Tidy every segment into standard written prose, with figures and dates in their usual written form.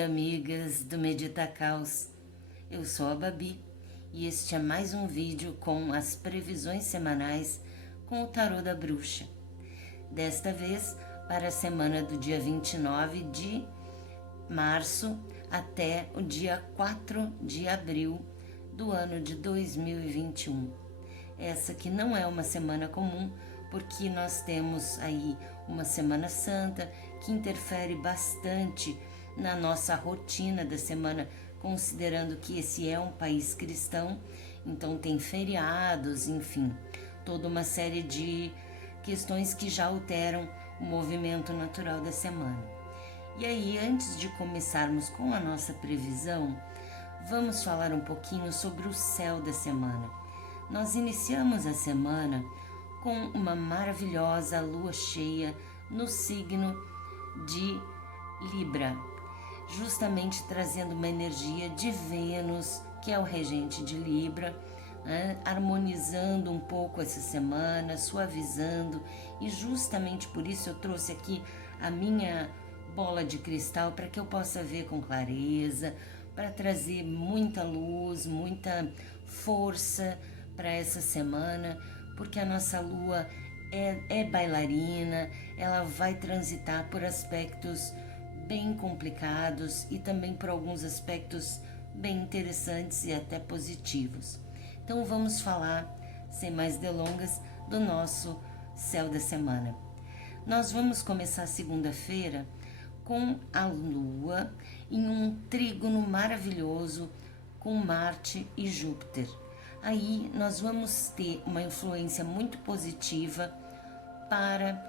e amigas do Medita Caos. Eu sou a Babi e este é mais um vídeo com as previsões semanais com o Tarô da Bruxa. Desta vez para a semana do dia 29 de março até o dia 4 de abril do ano de 2021. Essa que não é uma semana comum, porque nós temos aí uma Semana Santa que interfere bastante na nossa rotina da semana, considerando que esse é um país cristão, então tem feriados, enfim, toda uma série de questões que já alteram o movimento natural da semana. E aí, antes de começarmos com a nossa previsão, vamos falar um pouquinho sobre o céu da semana. Nós iniciamos a semana com uma maravilhosa lua cheia no signo de Libra, justamente trazendo uma energia de Vênus, que é o regente de Libra, né? Harmonizando um pouco essa semana, suavizando, e justamente por isso eu trouxe aqui a minha bola de cristal para que eu possa ver com clareza, para trazer muita luz, muita força para essa semana, porque a nossa lua é bailarina, ela vai transitar por aspectos bem complicados e também por alguns aspectos bem interessantes e até positivos. Então vamos falar, sem mais delongas, do nosso céu da semana. Nós vamos começar segunda-feira com a lua em um trígono maravilhoso com Marte e Júpiter. Aí nós vamos ter uma influência muito positiva para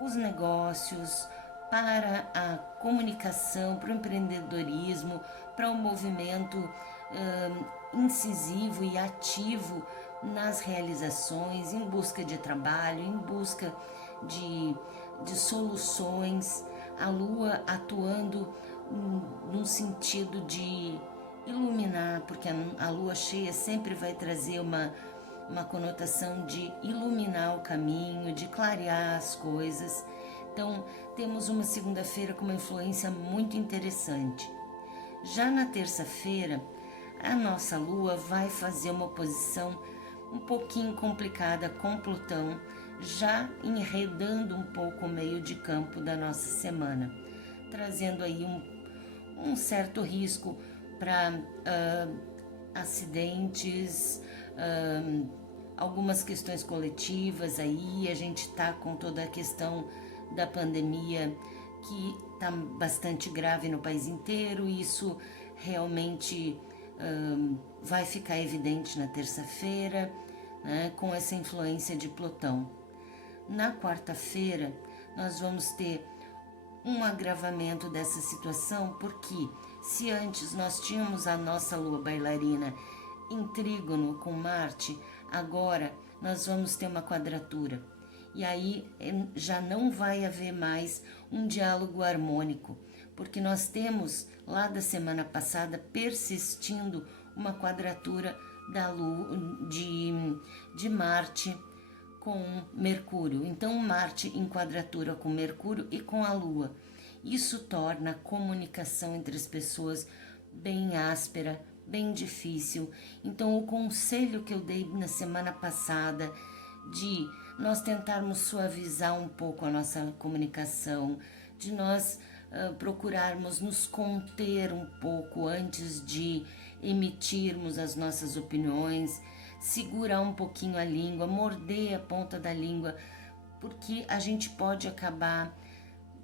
os negócios, para a comunicação, para o empreendedorismo, para o movimento incisivo e ativo nas realizações, em busca de trabalho, em busca de soluções. A lua atuando num sentido de iluminar, porque a lua cheia sempre vai trazer uma conotação de iluminar o caminho, de clarear as coisas. Então, temos uma segunda-feira com uma influência muito interessante. Já na terça-feira, a nossa lua vai fazer uma oposição um pouquinho complicada com Plutão, já enredando um pouco o meio de campo da nossa semana, trazendo aí um certo risco para acidentes, algumas questões coletivas. Aí a gente está com toda a questão da pandemia que está bastante grave no país inteiro, e isso realmente vai ficar evidente na terça-feira, né, com essa influência de Plutão. Na quarta-feira nós vamos ter um agravamento dessa situação, porque se antes nós tínhamos a nossa lua bailarina em trígono com Marte, agora nós vamos ter uma quadratura. E aí já não vai haver mais um diálogo harmônico, porque nós temos lá da semana passada persistindo uma quadratura da lua de Marte com Mercúrio. Então Marte em quadratura com Mercúrio e com a Lua. Isso torna a comunicação entre as pessoas bem áspera, bem difícil. Então o conselho que eu dei na semana passada de nós tentarmos suavizar um pouco a nossa comunicação, de nós procurarmos nos conter um pouco antes de emitirmos as nossas opiniões, segurar um pouquinho a língua, morder a ponta da língua, porque a gente pode acabar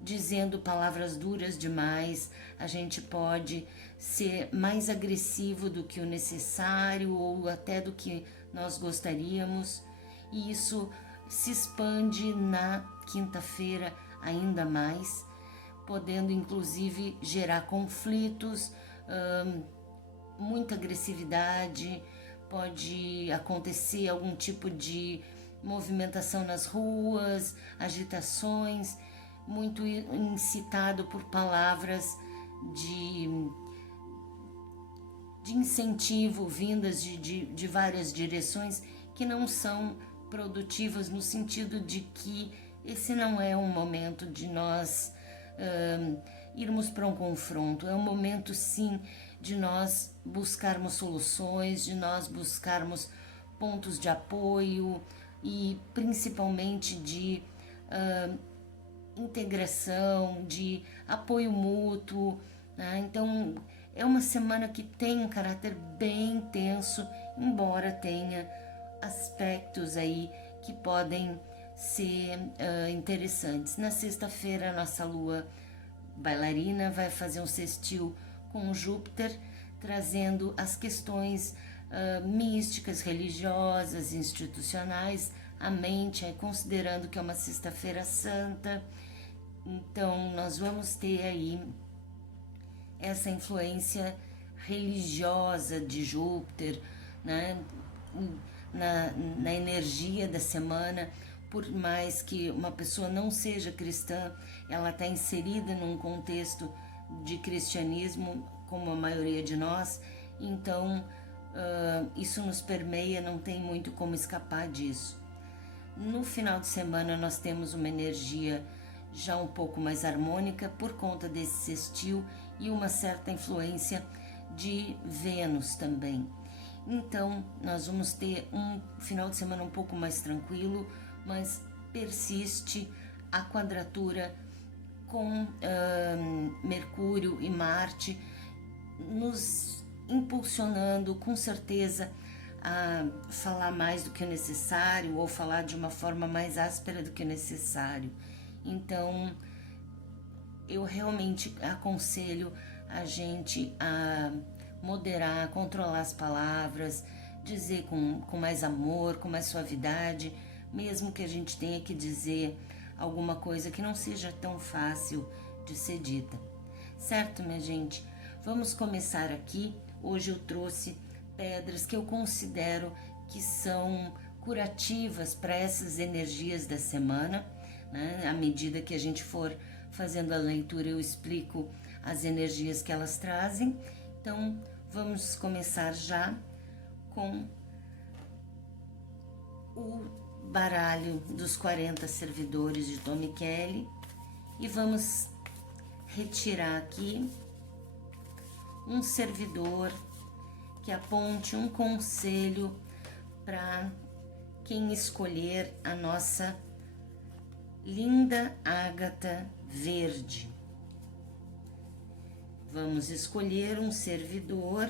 dizendo palavras duras demais, a gente pode ser mais agressivo do que o necessário ou até do que nós gostaríamos, e isso se expande na quinta-feira ainda mais, podendo inclusive gerar conflitos, muita agressividade, pode acontecer algum tipo de movimentação nas ruas, agitações, muito incitado por palavras de incentivo vindas de várias direções que não são produtivas, no sentido de que esse não é um momento de nós irmos para um confronto. É um momento, sim, de nós buscarmos soluções, de nós buscarmos pontos de apoio e principalmente de integração, de apoio mútuo, né? Então é uma semana que tem um caráter bem intenso, embora tenha aspectos aí que podem ser interessantes. Na sexta-feira, a nossa lua bailarina vai fazer um sextil com Júpiter, trazendo as questões místicas, religiosas, institucionais à mente, considerando que é uma sexta-feira santa. Então, nós vamos ter aí essa influência religiosa de Júpiter, né? Na energia da semana. Por mais que uma pessoa não seja cristã, ela está inserida num contexto de cristianismo, como a maioria de nós, então isso nos permeia, não tem muito como escapar disso. No final de semana nós temos uma energia já um pouco mais harmônica por conta desse sextil e uma certa influência de Vênus também. Então nós vamos ter um final de semana um pouco mais tranquilo, mas persiste a quadratura com Mercúrio e Marte nos impulsionando com certeza a falar mais do que o necessário ou falar de uma forma mais áspera do que o necessário. Então eu realmente aconselho a gente a moderar, controlar as palavras, dizer com mais amor, com mais suavidade, mesmo que a gente tenha que dizer alguma coisa que não seja tão fácil de ser dita. Certo, minha gente? Vamos começar aqui. Hoje eu trouxe pedras que eu considero que são curativas para essas energias da semana, né? À medida que a gente for fazendo a leitura, eu explico as energias que elas trazem. Então, vamos começar já com o baralho dos 40 servidores de Tom Michele e vamos retirar aqui um servidor que aponte um conselho para quem escolher a nossa linda ágata verde. Vamos escolher um servidor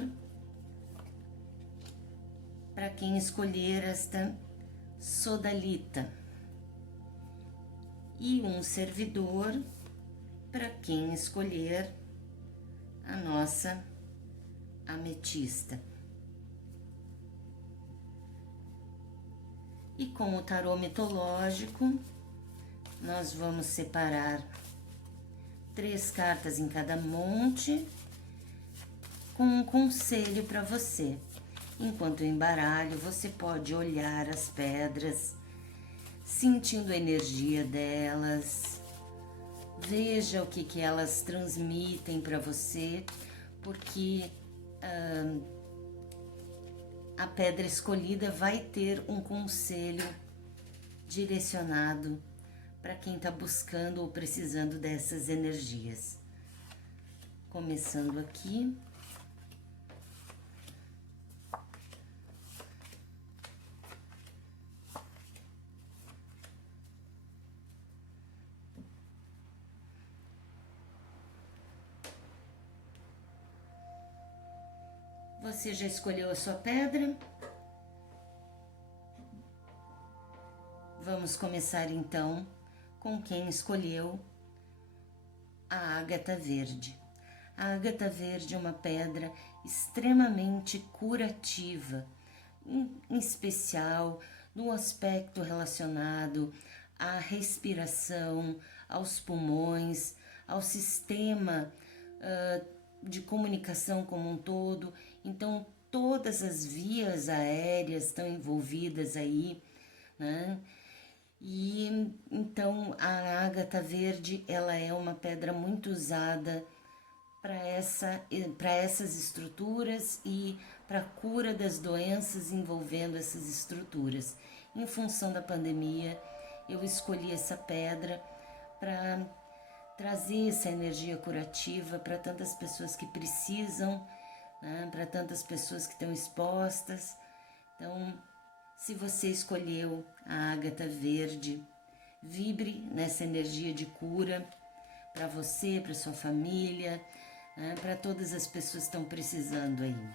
para quem escolher esta sodalita e um servidor para quem escolher a nossa ametista. E com o tarô mitológico, nós vamos separar 3 cartas em cada monte com um conselho para você. Enquanto eu embaralho, você pode olhar as pedras, sentindo a energia delas. Veja o que elas transmitem para você, porque a pedra escolhida vai ter um conselho direcionado para quem está buscando ou precisando dessas energias. Começando aqui. Você já escolheu a sua pedra? Vamos começar então com quem escolheu a ágata verde. A ágata verde é uma pedra extremamente curativa, em especial no aspecto relacionado à respiração, aos pulmões, ao sistema de comunicação como um todo. Então, todas as vias aéreas estão envolvidas aí, né? E então a ágata verde, ela é uma pedra muito usada para essas estruturas e para a cura das doenças envolvendo essas estruturas. Em função da pandemia, eu escolhi essa pedra para trazer essa energia curativa para tantas pessoas que precisam, né? Para tantas pessoas que estão expostas. Então, se você escolheu a ágata verde, vibre nessa energia de cura para você, para sua família, né? Para todas as pessoas que estão precisando aí.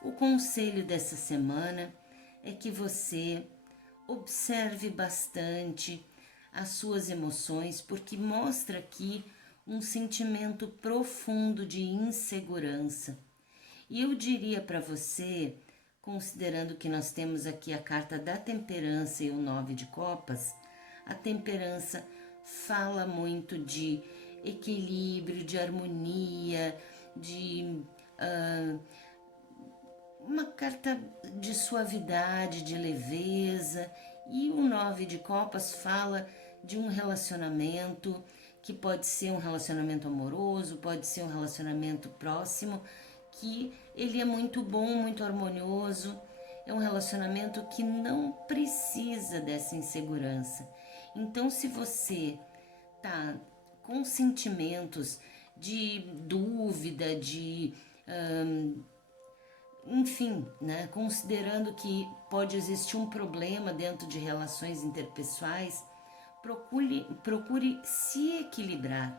O conselho dessa semana é que você observe bastante as suas emoções, porque mostra aqui um sentimento profundo de insegurança. E eu diria para você, considerando que nós temos aqui a carta da temperança e o 9 de copas, a temperança fala muito de equilíbrio, de harmonia, de uma carta de suavidade, de leveza. E o 9 de copas fala de um relacionamento que pode ser um relacionamento amoroso, pode ser um relacionamento próximo, que ele é muito bom, muito harmonioso. É um relacionamento que não precisa dessa insegurança. Então, se você tá com sentimentos de dúvida, de enfim, né, considerando que pode existir um problema dentro de relações interpessoais, procure se equilibrar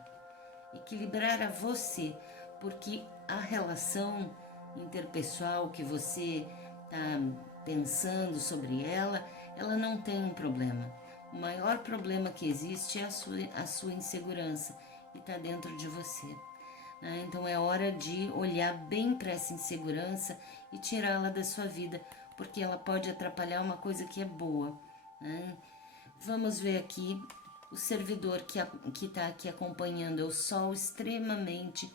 a você, porque a relação interpessoal que você está pensando sobre ela, ela não tem um problema. O maior problema que existe é a sua insegurança e está dentro de você. Então é hora de olhar bem para essa insegurança e tirá-la da sua vida, porque ela pode atrapalhar uma coisa que é boa. Né? Vamos ver aqui, o servidor que está aqui acompanhando é o Sol, extremamente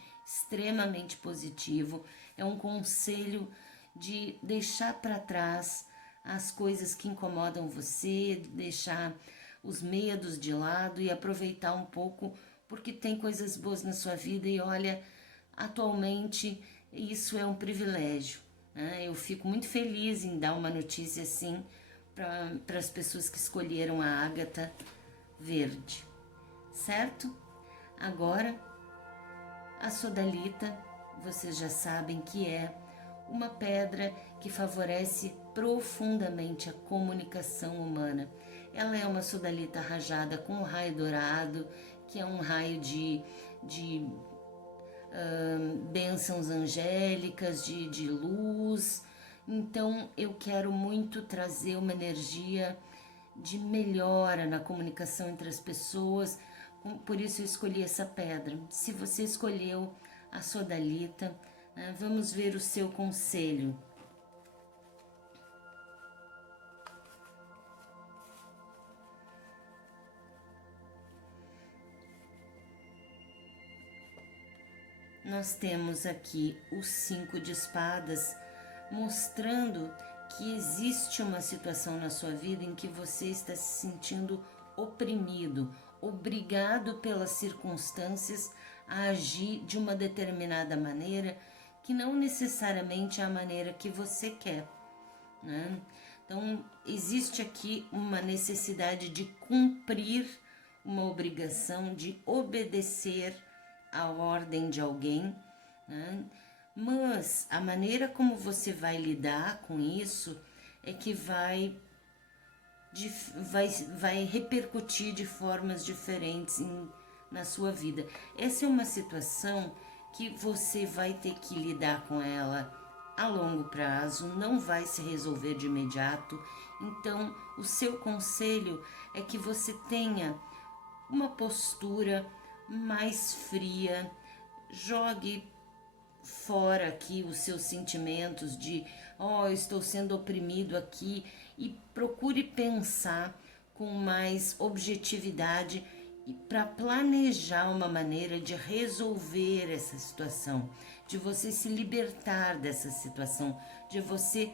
positivo. É um conselho de deixar para trás as coisas que incomodam você, deixar os medos de lado e aproveitar um pouco, porque tem coisas boas na sua vida e olha, atualmente isso é um privilégio. Né? Eu fico muito feliz em dar uma notícia assim para as pessoas que escolheram a ágata verde, certo? Agora, a sodalita, vocês já sabem que é uma pedra que favorece profundamente a comunicação humana. Ela é uma sodalita rajada com um raio dourado, que é um raio de bênçãos angélicas, de luz. Então eu quero muito trazer uma energia de melhora na comunicação entre as pessoas, por isso eu escolhi essa pedra. Se você escolheu a sodalita, vamos ver o seu conselho. Nós temos aqui o 5 de espadas, mostrando que existe uma situação na sua vida em que você está se sentindo oprimido, obrigado pelas circunstâncias a agir de uma determinada maneira que não necessariamente é a maneira que você quer, né? Então, existe aqui uma necessidade de cumprir uma obrigação, de obedecer a ordem de alguém, né? Mas a maneira como você vai lidar com isso é que vai repercutir de formas diferentes na sua vida. Essa é uma situação que você vai ter que lidar com ela a longo prazo, não vai se resolver de imediato. Então, o seu conselho é que você tenha uma postura mais fria, jogue fora aqui os seus sentimentos de eu estou sendo oprimido aqui, e procure pensar com mais objetividade para planejar uma maneira de resolver essa situação, de você se libertar dessa situação, de você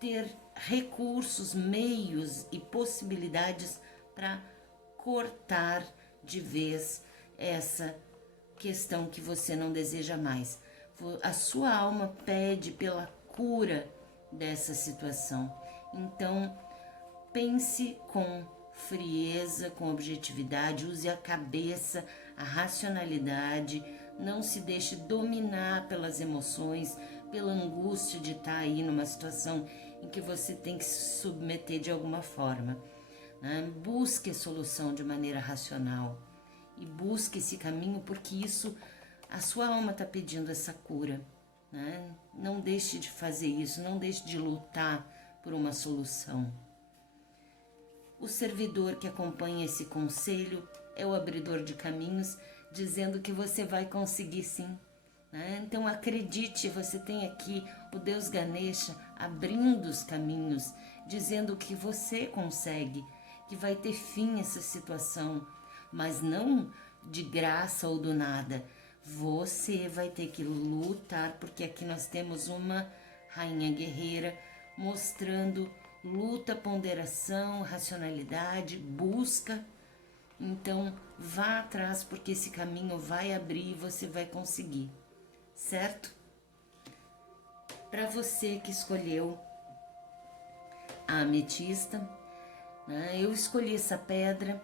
ter recursos, meios e possibilidades para cortar de vez essa questão que você não deseja mais. A sua alma pede pela cura dessa situação. Então, pense com frieza, com objetividade, use a cabeça, a racionalidade, não se deixe dominar pelas emoções, pela angústia de estar aí numa situação em que você tem que se submeter de alguma forma, né? Busque a solução de maneira racional e busque esse caminho, porque isso, a sua alma está pedindo essa cura, né? Não deixe de fazer isso, não deixe de lutar por uma solução. O servidor que acompanha esse conselho é o abridor de caminhos, dizendo que você vai conseguir sim, né? Então acredite, você tem aqui o Deus Ganesha abrindo os caminhos, dizendo que você consegue, que vai ter fim essa situação, mas não de graça ou do nada. Você vai ter que lutar, porque aqui nós temos uma rainha guerreira mostrando luta, ponderação, racionalidade, busca. Então vá atrás, porque esse caminho vai abrir e você vai conseguir, certo? Para você que escolheu a ametista, né, eu escolhi essa pedra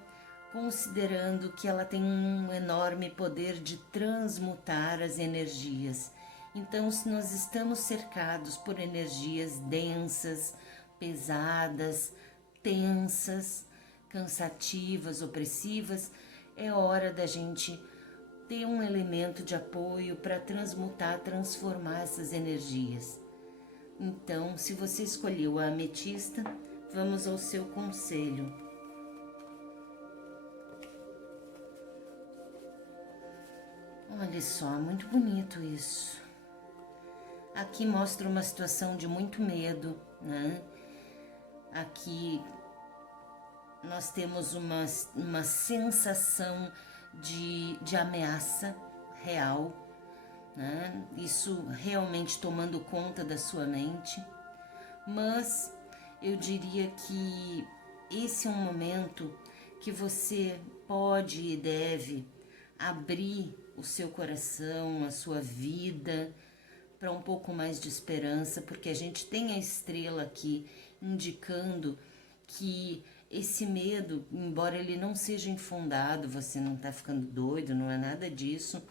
considerando que ela tem um enorme poder de transmutar as energias. Então, se nós estamos cercados por energias densas, pesadas, tensas, cansativas, opressivas, é hora da gente ter um elemento de apoio para transmutar, transformar essas energias. Então, se você escolheu a ametista, vamos ao seu conselho. Olha só, muito bonito isso. Aqui mostra uma situação de muito medo, né? Aqui nós temos uma sensação de ameaça real, né? Isso realmente tomando conta da sua mente. Mas eu diria que esse é um momento que você pode e deve abrir o seu coração, a sua vida, para um pouco mais de esperança, porque a gente tem a estrela aqui indicando que esse medo, embora ele não seja infundado, você não está ficando doido, não é nada disso,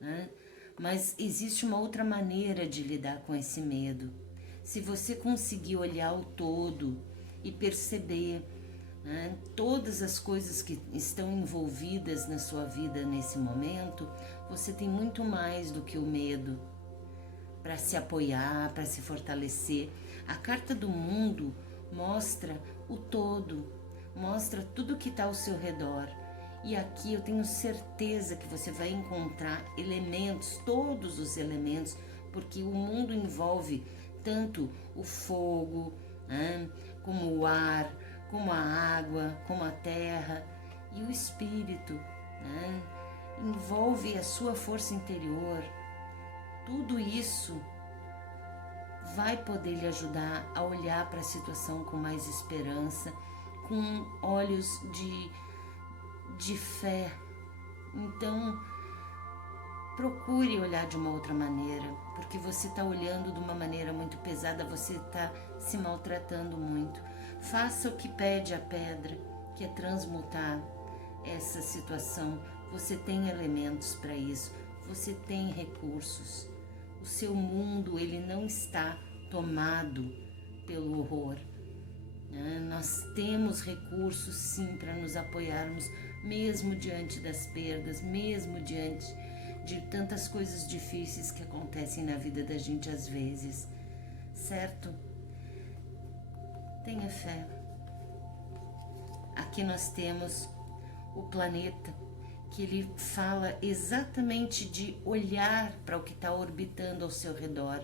né? Mas existe uma outra maneira de lidar com esse medo. Se você conseguir olhar o todo e perceber, né, todas as coisas que estão envolvidas na sua vida nesse momento, você tem muito mais do que o medo para se apoiar, para se fortalecer. A carta do mundo mostra o todo, mostra tudo que está ao seu redor. E aqui eu tenho certeza que você vai encontrar elementos, todos os elementos, porque o mundo envolve tanto o fogo, né, como o ar, como a água, como a terra e o espírito, né? Envolve a sua força interior. Tudo isso vai poder lhe ajudar a olhar para a situação com mais esperança, com olhos de fé. Então, procure olhar de uma outra maneira, porque você está olhando de uma maneira muito pesada, você está se maltratando muito. Faça o que pede a pedra, que é transmutar essa situação. Você tem elementos para isso, você tem recursos. O seu mundo, ele não está tomado pelo horror. Nós temos recursos sim para nos apoiarmos, mesmo diante das perdas, mesmo diante de tantas coisas difíceis que acontecem na vida da gente às vezes, certo? Tenha fé. Aqui nós temos o planeta, que ele fala exatamente de olhar para o que está orbitando ao seu redor.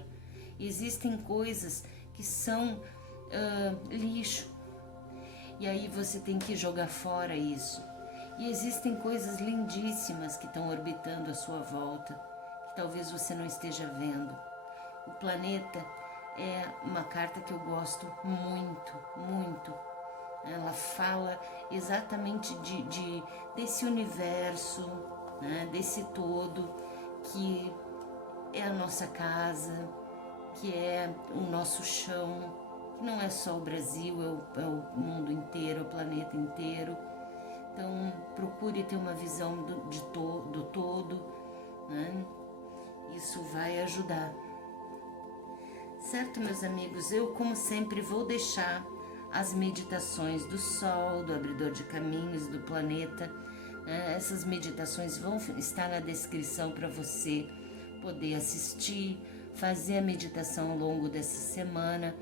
Existem coisas que são lixo, e aí você tem que jogar fora isso. E existem coisas lindíssimas que estão orbitando à sua volta, que talvez você não esteja vendo. O planeta é uma carta que eu gosto muito, muito. Ela fala exatamente desse universo, né, desse todo, que é a nossa casa, que é o nosso chão, que não é só o Brasil, é o mundo inteiro, é o planeta inteiro. Então, procure ter uma visão do todo, né? Isso vai ajudar. Certo, meus amigos? Eu, como sempre, vou deixar as meditações do Sol, do Abridor de Caminhos, do planeta. Essas meditações vão estar na descrição para você poder assistir, fazer a meditação ao longo dessa semana,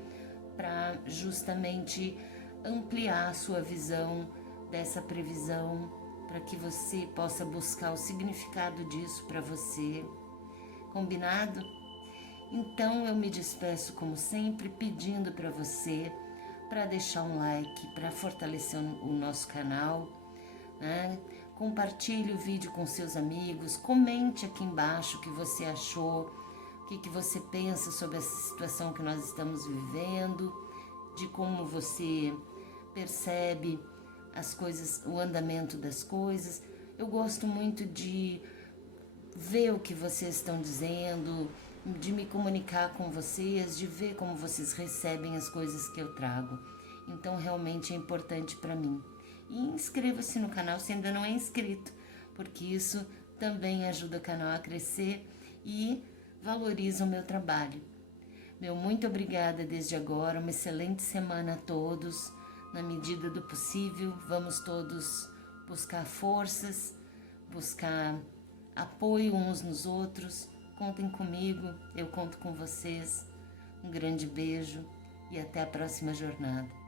para justamente ampliar a sua visão dessa previsão, para que você possa buscar o significado disso para você. Combinado? Então eu me despeço como sempre, pedindo para você para deixar um like, para fortalecer o nosso canal, né? Compartilhe o vídeo com seus amigos, comente aqui embaixo o que você achou, o que você pensa sobre essa situação que nós estamos vivendo, de como você percebe as coisas, o andamento das coisas. Eu gosto muito de ver o que vocês estão dizendo, de me comunicar com vocês, de ver como vocês recebem as coisas que eu trago. Então realmente é importante para mim. E inscreva-se no canal se ainda não é inscrito, porque isso também ajuda o canal a crescer e valoriza o meu trabalho. Meu muito obrigada desde agora, uma excelente semana a todos. Na medida do possível, vamos todos buscar forças, buscar apoio uns nos outros. Contem comigo, eu conto com vocês. Um grande beijo e até a próxima jornada.